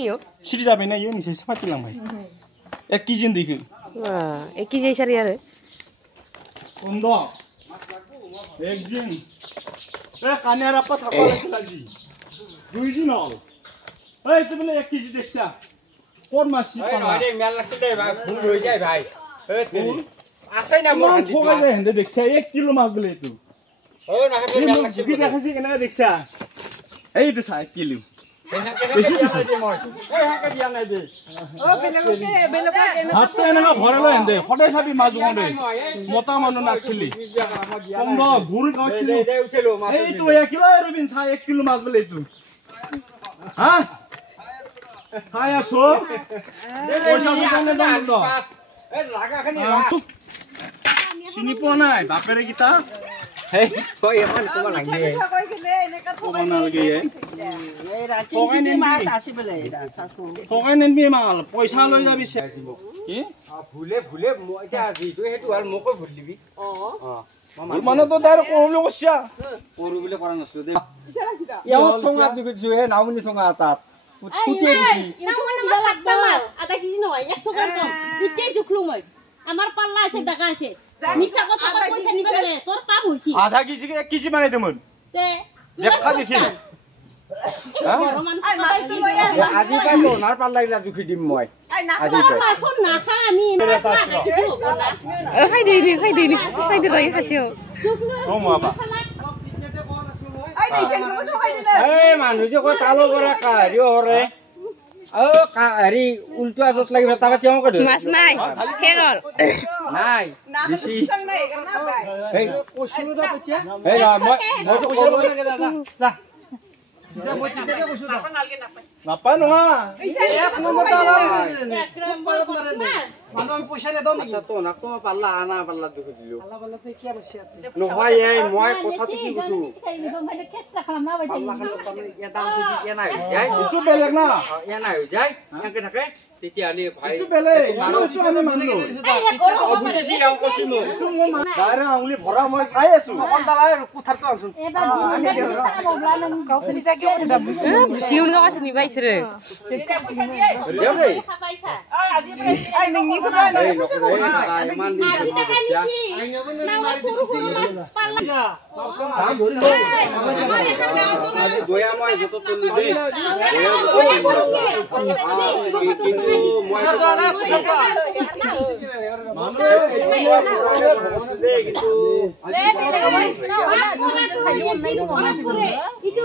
কিয় সিটি যাবে না ইয়ে নিছে পাতিলাম ভাই 1 কেজি দেখি 1 কেজি সারি আরে কোন একদিন কানিয়ার আপা থাকা লাগি 2 দিন হল এই তুমি 1 কেজি দেখছা কোন মাছ ওই নয় রে মেল লাগছে দে ভাই ভুল হয়ে যায় ভাই এই তেল আসাই না মোর হাতে ঠোকা যায় হেন্দে দেখছা 1 কিলো মাছ গলে তো ওই না হাতে মেল লাগছে কি দেখাছি কেন দেখছা এই তো 1 কিলো বেশি বেশি দে মই এই হাকে দিয়া নাই দে ও বেলকে হাতে না ভরালো হেন্দে খডে সাবি মাছ গন্ডে মোটা মানু না ছিলি কম ঘুর গাছিলি দে উঠেলো মাছ এই তো 1 কিলো রবিন 1 কিলো মাছ গলে তো হ্যাঁ হাই আসো পয়সা দিতে না দাম এই লাগা খানি চিনি পোৱা নাই বাপেৰে গিতা এই কই এখন কব লাগে কই কিনে এনেকা থকাই নালাগে এই ৰাতি মাছ আসি বলে সাসু থকাই নেনবি মাল পইচা লৈ যাবি কি ভুলে ভুলে মই এটা দিটো হেতু আর মকো ভুল দিবি মানে তো তার কোহলে কইছা পৰু বলে কৰা নছলো দে ইয়াও ঠঙা দিছো হে নাউনি ঠঙা তাত ফুটিয়ে দিছি নাউনি লাগতা মাছ আধা কেজি নহয় 100 গ্রাম ইতে জুখলু মই আমার পাল্লা আছে টাকা আছে মিছা কথা পয়সা নিবে বলে তোর পাপ হইছি আধা কেজি 1 কেজি বানাই দেমন তে দেখা দেখি আজি পাই ওনার পাল্লা গিলা জুখি দিম মই আজি পাই মাছন না খা আমি খাই দে রই খাসিও ও মাবা আই দিছে কোন ঠকাই দিলে এই মানুহ যে কই তালো করে কাৰিও হৰে ও কাৰি উল্টো আদত লাগিব তাবা কেও কই মাছ নাই হে গল নাই না দিছি নাই না ভাই এই কইছিলো দা তেতিয়া এই মই তো কইছিলো যা নাপায় নহয় এক নম্বর মানুহ পয়সা নে দাও আচ্ছা তো না কো পাল্লা আনা পাল্লা দুখি দিলো আল্লাহ বলতে কি আছে নহয় এই মই কথাটো কি কৈছো মানে কেসা খাম না পাল্লা খালো তুমি ইয়া দাম দিবি ইয়া নাই যাই এইটো বেলেগ না ইয়া নাই যাই ইয়াকে থাকে তেতিয়া আলি ভাই এইটো বেলেগ এইটো আমি মানলো বুঝেছি ইয়াও কৈছি মই দাইরা আঙুলি ভরা মই চাই আছো কোন দালাই কুথারটো আনছুন এবার দিন কাউসনি জাগে ওটা বুসিউন গাছ নি বাইছরে দেও রে খাবাইছা আই নিনি কোনা এই নকরে ইমান দিন আজি টাকা নিছি না পাল্লা দাম ধরি আজি গয়া মই যত তুলি দে কিন্তু মই itu